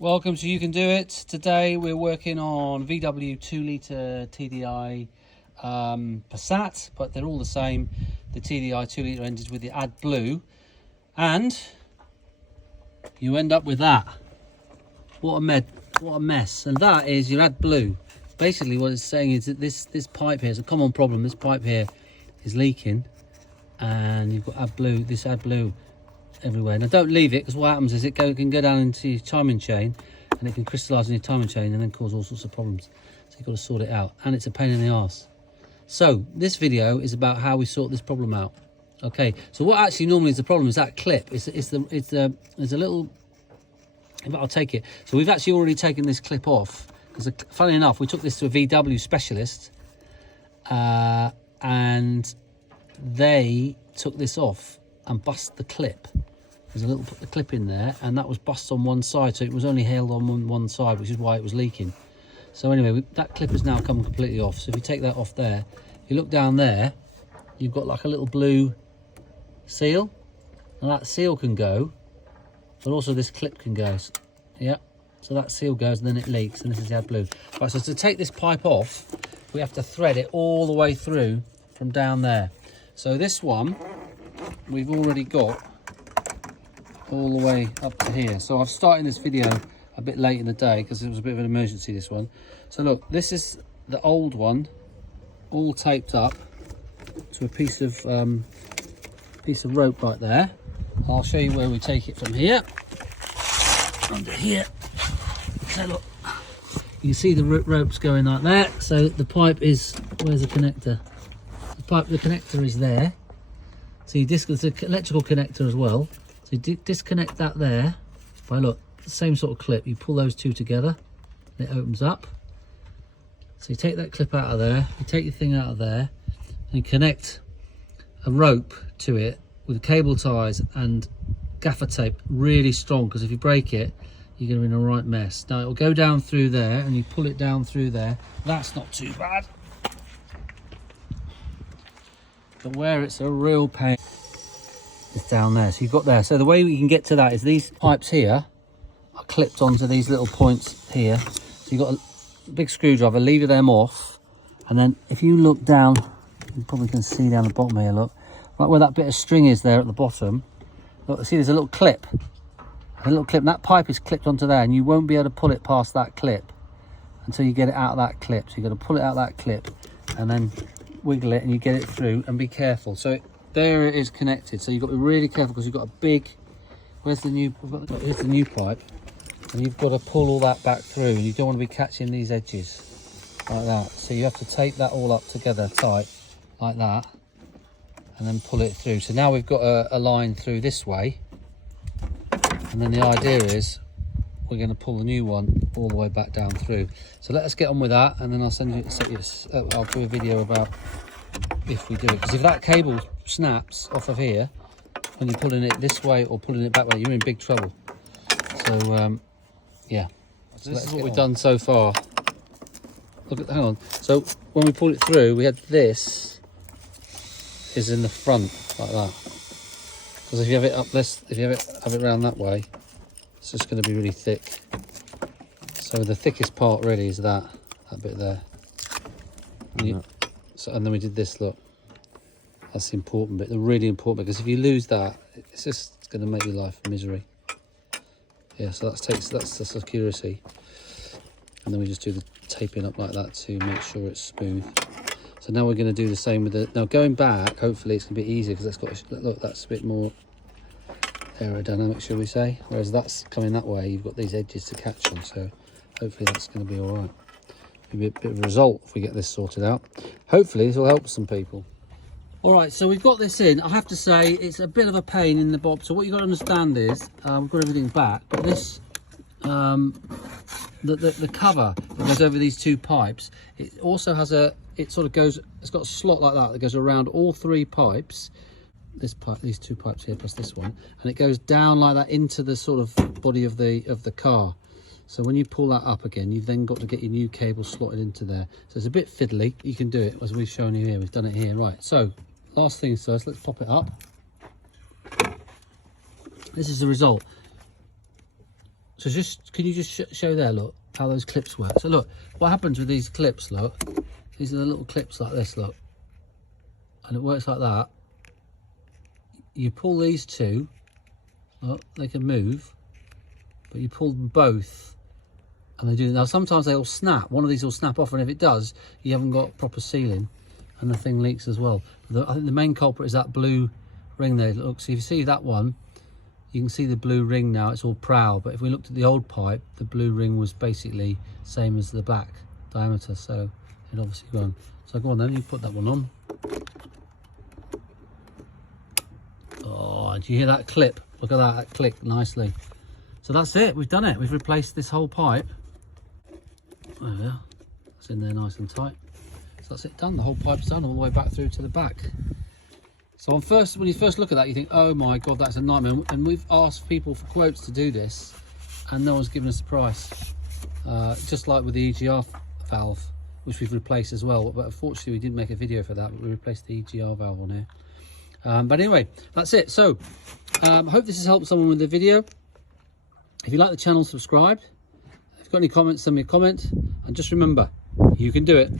Welcome to You Can Do It. Today we're working on VW 2-litre TDI Passat, but they're all the same. The TDI 2-litre engines with the Adblue, and you end up with that. What a mess. And that is your Adblue. Basically what it's saying is that this pipe here is a common problem. This pipe here is leaking, and you've got this Adblue everywhere. Now don't leave it, because what happens is it can go down into your timing chain, and it can crystallise in your timing chain and then cause all sorts of problems. So you've got to sort it out, and it's a pain in the arse. So this video is about how we sort this problem out. Okay, so what actually normally is the problem is that clip. There's a little. I'll take it. So we've actually already taken this clip off, because funny enough, we took this to a VW specialist, and they took this off and bust the clip. There's a little clip in there, and that was bust on one side, so it was only held on one side, which is why it was leaking. So anyway, that clip has now come completely off. So if you take that off there, if you look down there, you've got like a little blue seal, and that seal can go, but also this clip can go. Yeah, so that seal goes and then it leaks, and this is the Adblue. Right, so to take this pipe off, we have to thread it all the way through from down there. So this one we've already got all the way up to here. So I've started this video a bit late in the day because it was a bit of an emergency, this one. So look, this is the old one, all taped up to a piece of rope right there. I'll show you where we take it from here. Under here. So look, you can see the ropes going like that. So the pipe is, where's the connector? The connector is there. So you there's an electrical connector as well. So you disconnect that there by, look, the same sort of clip. You pull those two together, and it opens up. So you take that clip out of there, you take your thing out of there, and you connect a rope to it with cable ties and gaffer tape, really strong, because if you break it, you're going to be in a right mess. Now it will go down through there, and you pull it down through there. That's not too bad. But where it's a real pain, it's down there. So you've got there. So the way we can get to that is these pipes here are clipped onto these little points here. So you've got a big screwdriver, lever them off, and then if you look down, you probably can see down the bottom here, look, right where that bit of string is there at the bottom, look, see there's a little clip. And that pipe is clipped onto there, and you won't be able to pull it past that clip until you get it out of that clip. So you've got to pull it out of that clip and then wiggle it, and you get it through, and be careful. So there it is connected. So you've got to be really careful, because you've got a big, here's the new pipe, and you've got to pull all that back through, and you don't want to be catching these edges like that. So you have to tape that all up together tight like that, and then pull it through. So now we've got a line through this way, and then the idea is we're going to pull the new one all the way back down through. So let us get on with that, and then I'll I'll do a video about if we do it, because if that cable snaps off of here when you're pulling it this way or pulling it back way, you're in big trouble. So yeah, so this is what we've done so far. Look, hang on. So when we pull it through, we had this is in the front like that, because if you have it up this, if you have it around that way, it's just going to be really thick. So the thickest part really is that bit there. And then we did this, look, that's the important bit, the really important bit, because if you lose that, it's just going to make your life misery. Yeah, so that's the security, and then we just do the taping up like that to make sure it's smooth. So now we're going to do the same with now going back, hopefully it's going to be easier, because look, that's a bit more aerodynamic, shall we say, whereas that's coming that way, you've got these edges to catch on, so hopefully that's going to be all right. Be a bit of a result if we get this sorted out. Hopefully this will help some people. All right, so we've got this in. I have to say it's a bit of a pain in the bob. So what you've got to understand is we've got everything back, but this the cover that goes over these two pipes, it also has it's got a slot like that goes around all three pipes. This pipe, these two pipes here plus this one, and it goes down like that into the sort of body of the car. So when you pull that up again, you've then got to get your new cable slotted into there. So it's a bit fiddly. You can do it as we've shown you here. We've done it here. Right, so last things first, let's pop it up. This is the result. So just, can you just show there, look, how those clips work? So look, what happens with these clips, look, these are the little clips like this, look, and it works like that. You pull these two, look, they can move, but you pull them both, and they do. Now sometimes they'll snap, one of these will snap off, and if it does, you haven't got proper sealing, and the thing leaks as well. I think the main culprit is that blue ring there. Look, so if you see that one, you can see the blue ring now, it's all proud, but if we looked at the old pipe, the blue ring was basically same as the black diameter, so it obviously gone. So go on then, you put that one on. Oh, do you hear that clip? Look at that, that click nicely. So that's it, we've done it. We've replaced this whole pipe. There we are. It's in there nice and tight. So that's it done, the whole pipe's done all the way back through to the back. So when you first look at that, you think, oh my God, that's a nightmare. And we've asked people for quotes to do this, and no one's given us a price. Just like with the EGR valve, which we've replaced as well. But unfortunately, we didn't make a video for that, but we replaced the EGR valve on here. But anyway, that's it. So, hope this has helped someone with the video. If you like the channel, subscribe. If you've got any comments, send me a comment. And just remember, you can do it.